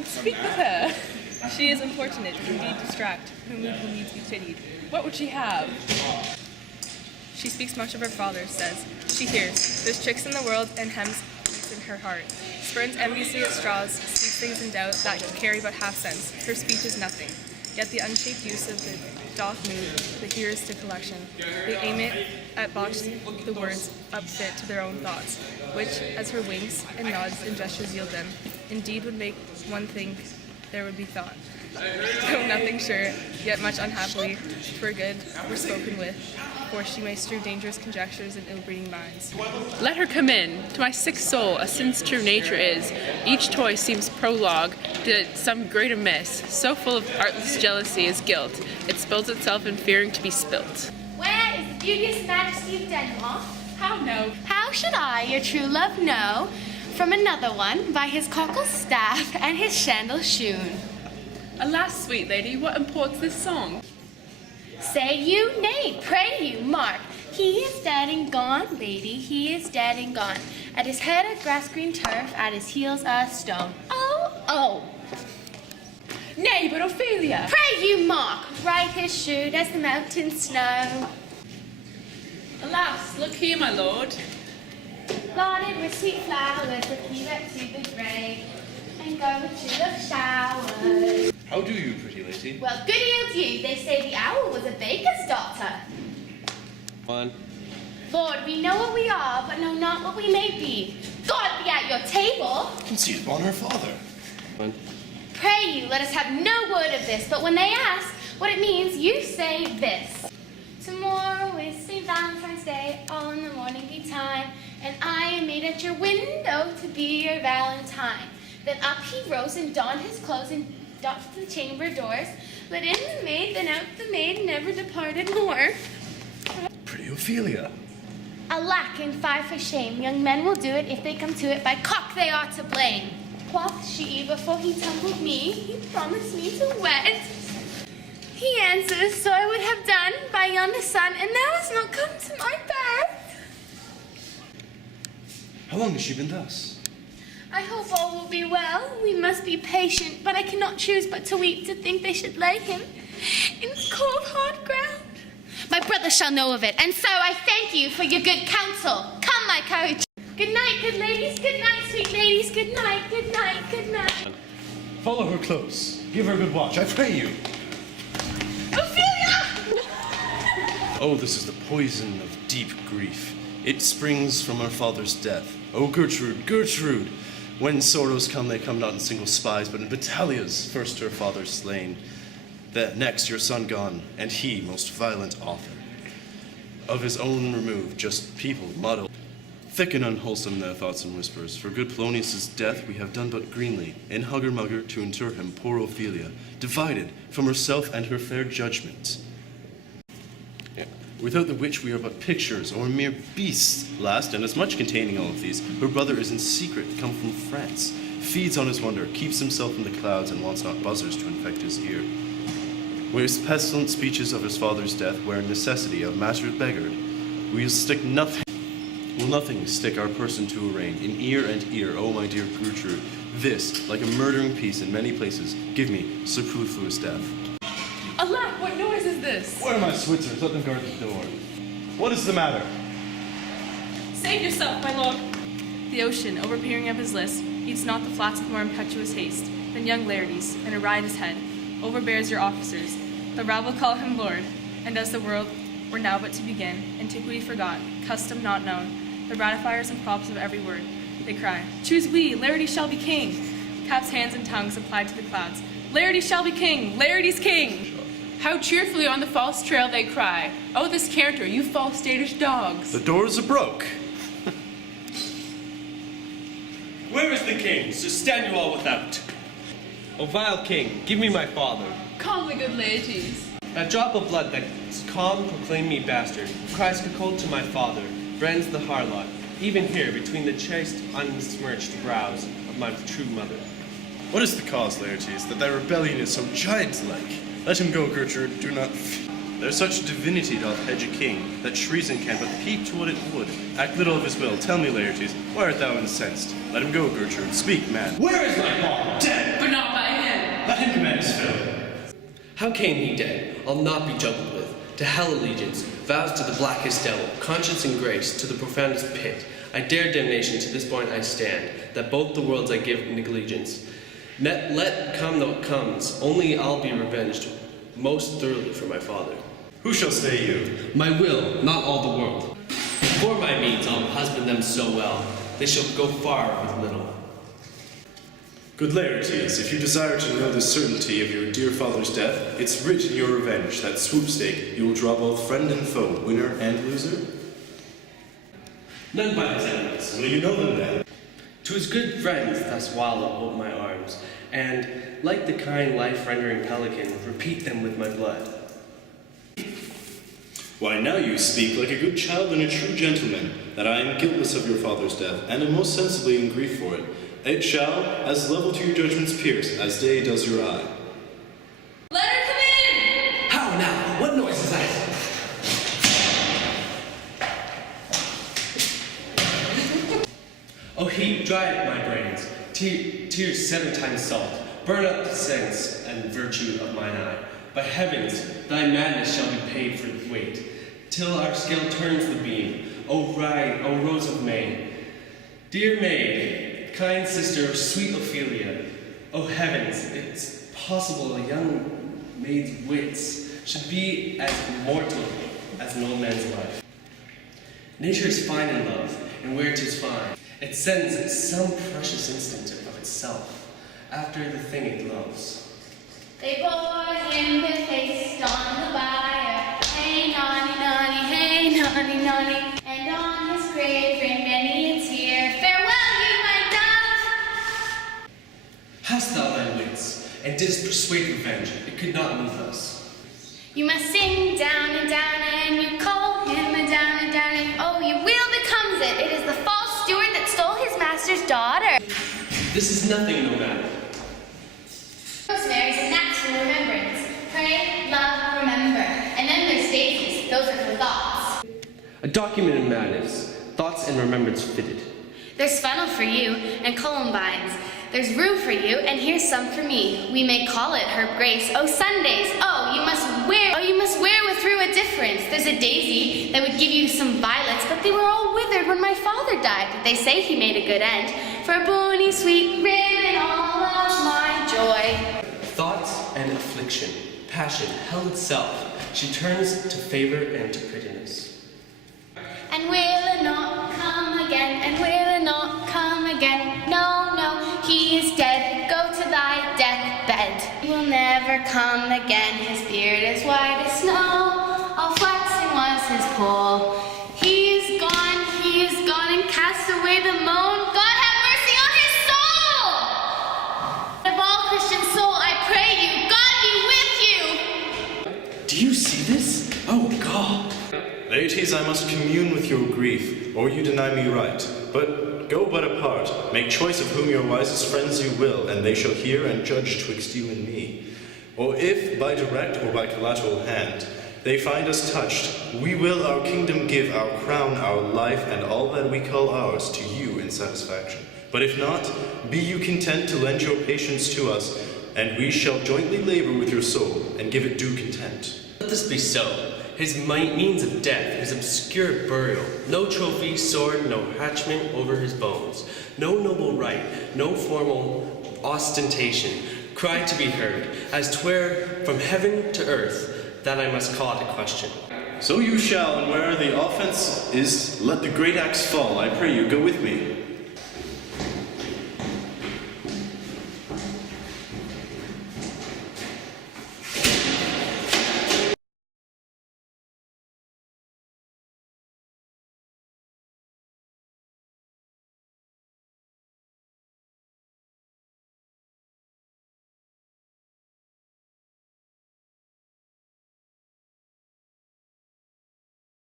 not speak with her. She is importunate, indeed distract, her mood will needs be pitied. What would she have? She speaks much of her father, says. She hears. There's tricks in the world, and hems in her heart. Spurns enviously at straws, seeks things in doubt that carry but half sense. Her speech is nothing. Yet the unshaped use of the doth move the hearers to collection. They aim it at botch the words upfit to their own thoughts, which, as her winks and nods and gestures yield them, indeed would make one think there would be thought. Though nothing sure, yet much unhappily, for good were spoken with, for she may strew dangerous conjectures in ill-breeding minds. Let her come in. To my sick soul, a sin's true nature is. Each toy seems prologue to some great amiss. So full of artless jealousy is guilt. It spills itself in fearing to be spilt. Where is the beauteous majesty of Denmark? How no? How should I, your true love, know? From another one, by his cockle staff and his shandal shoon. Alas, sweet lady, what imports this song? Say you, nay, pray you, mark. He is dead and gone, lady, he is dead and gone. At his head a grass-green turf, at his heels a stone. Oh, oh. Nay, but Ophelia! Pray you, mark, right his shoot as the mountain snow. Alas, look here, my lord. Lauded with sweet flowers, that he went to the grave, and go to the showers. How do you, pretty lady? Well, goody old you, they say the owl was a baker's daughter. One. Lord, we know what we are, but know not what we may be. God be at your table. Conceit upon her father. One. Pray you, let us have no word of this, but when they ask what it means, you say this. Tomorrow is St. Valentine's Day, all in the morning betime, and I am made at your window to be your Valentine. Then up he rose and donned his clothes and doffed the chamber doors, let in the maid, then out the maid, never departed more. Pretty Ophelia. Alack, and fie for shame, young men will do it if they come to it, by cock they are to blame. Quoth she, before he tumbled me, he promised me to wed. He answers, so I would have done by yonder sun, and thou hast not come to my birth. How long has she been thus? I hope all will be well. We must be patient, but I cannot choose but to weep to think they should lay him in cold, hard ground. My brother shall know of it, and so I thank you for your good counsel. Come, my courage. Good night, good ladies. Good night, sweet ladies. Good night, good night, good night. Follow her close. Give her good watch, I pray you. Ophelia! Oh, this is the poison of deep grief. It springs from our father's death. Oh, Gertrude, Gertrude! When sorrows come, they come not in single spies, but in battalias. First her father slain, the next your son gone, and he, most violent author. Of his own removed, just people muddled. Thick and unwholesome their thoughts and whispers. For good Polonius' death we have done but greenly, in hugger-mugger to inter him, poor Ophelia, divided from herself and her fair judgment. Without the which we are but pictures, or mere beasts. Last, and as much containing all of these, her brother is in secret come from France, feeds on his wonder, keeps himself in the clouds, and wants not buzzers to infect his ear. Wears pestilent speeches of his father's death, where necessity of matters beggared. Will nothing stick our person to arraign, in ear and ear, oh my dear Gertrude, this, like a murdering piece in many places, give me superfluous death. Alack, what noise is this? Where are my Switzers? Let them guard the door. What is the matter? Save yourself, my lord. The ocean, overpeering of his list, heeds not the flats with more impetuous haste than young Laertes, and awry his head, overbears your officers. The rabble call him lord, and as the world were now but to begin, antiquity forgot, custom not known, the ratifiers and props of every word, they cry, choose we, Laertes shall be king. Caps, hands, and tongues applied to the clouds. Laertes shall be king! Laertes king! How cheerfully on the false trail they cry. Oh, this canter, you false Danish dogs. The doors are broke. Where is the king? So stand you all without. O vile king, give me my father. Calmly, good Laertes. That drop of blood that's calm proclaim me bastard, cries cuckold to my father, brands the harlot, even here between the chaste, unsmirched brows of my true mother. What is the cause, Laertes, that thy rebellion is so giant-like? Let him go, Gertrude, do not... There such divinity doth hedge a king, that treason can but peep to what it would. Act little of his will. Tell me, Laertes, why art thou incensed? Let him go, Gertrude. Speak, man. Where is my father? Dead! But not by him. Let him command his fill. How came he dead? I'll not be juggled with. To hell allegiance, vows to the blackest devil, conscience and grace to the profoundest pit. I dare damnation, to this point I stand, that both the worlds I give allegiance. Let come what comes, only I'll be revenged most thoroughly for my father. Who shall stay you? My will, not all the world. For my means, I'll husband them so well, they shall go far with little. Good Laertes, if you desire to know the certainty of your dear father's death, it's writ in your revenge that swoopstake you will draw both friend and foe, winner and loser. None by his enemies. Will you know them then? To his good friends thus while I'll hold my arms, and, like the kind life-rendering pelican, repeat them with my blood. Why, now you speak like a good child and a true gentleman, that I am guiltless of your father's death, and am most sensibly in grief for it. It shall, as level to your judgments pierce, as day does your eye. Let her come in! How now? What noise is that? Oh, heat, dry up my brains. Tears 7 times salt. Burn up the sense and virtue of mine eye. By heavens, thy madness shall be paid for the weight, till our scale turns the beam. O ride, O rose of May. Dear maid, kind sister of sweet Ophelia. O heavens, it's possible a young maid's wits should be as mortal as an old man's life. Nature is fine in love, and where 'tis fine, it sends some precious instinct of itself after the thing it loves. They bore him with haste on the bier. Hey, nonny, nonny, hey, nonny, nonny. And on his grave ran many a tear. Farewell, you, my dove! Hast thou thy wits, and didst persuade revenge, it could not move us. You must sing down and down, and you call him a down and down, and oh, your will becomes it. It is the false steward that stole his master's daughter. This is nothing, no matter. Rosemary's an act for remembrance. Pray, love, remember. And then there's daisies. Those are for thoughts. A document in madness, thoughts and remembrance fitted. There's fennel for you and columbines. There's rue for you, and here's some for me. We may call it herb grace. Oh, Sundays. Oh, you must wear with rue a difference. There's a daisy that would give you some violets, but they were all withered when my father died. They say he made a good end for a bony sweet rib and all of my joy. Thoughts and affliction, passion, hell itself, she turns to favor and to prettiness. And will it not come again? And will it not come again? No, no, he is dead. Go to thy deathbed. He will never come again. His beard is white as snow. All flaxen was his poll. He is gone, and cast away the moan. God have mercy on his soul! Of all Christian soul, I pray you, God be with you! Do you see this? Oh, God. Laertes, I must commune with your grief, or you deny me right. But go but apart, make choice of whom your wisest friends you will, and they shall hear and judge twixt you and me. Or if, by direct or by collateral hand, they find us touched, we will our kingdom give, our crown, our life, and all that we call ours to you in satisfaction. But if not, be you content to lend your patience to us, and we shall jointly labor with your soul, and give it due content. Let this be so. His means of death, his obscure burial, no trophy, sword, no hatchment over his bones, no noble right, no formal ostentation, cry to be heard, as 'twere from heaven to earth, that I must call it a question. So you shall, and where the offense is, let the great axe fall. I pray you, go with me.